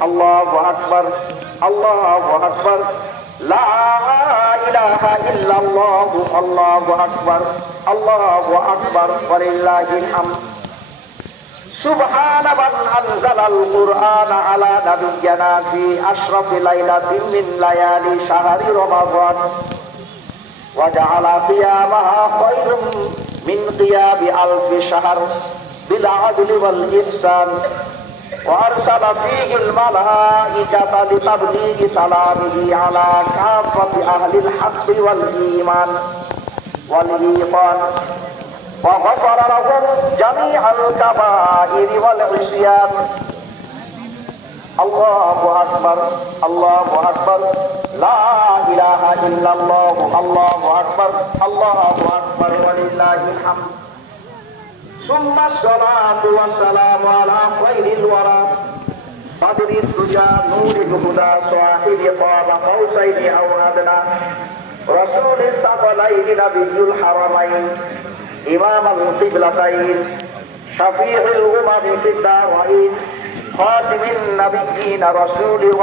আল্লাহু আকবার আল্লাহু আকবার লা ইলাহা ইল্লাল্লাহু আল্লাহু আকবার আল্লাহু আকবার ওয়ালিল্লাহিল হামদ سبحان من أنزل القرآن على نبينا في أشرف ليلة من ليالي شهر رمضان وجعل قيامها خير من قيام ألف شهر بالعدل والإحسان وأرسل فيه الملائكة لتبليغ سلامه على كافة أهل الحق والإيمان والإيقان وغفر لهم جميع الكبائر والعصيان الله أكبر الله أكبر لا إله إلا الله الله أكبر الله أكبر ولله الحمد ثم الصلاة والسلام على خير الورى بدر الدجى نور الهدى صاحب قاب قوسين أو أدنى رسول الثقلين نبي الحرمين إمام القبلتين شفيع الأمم في الدارين خاتم النبيين رسول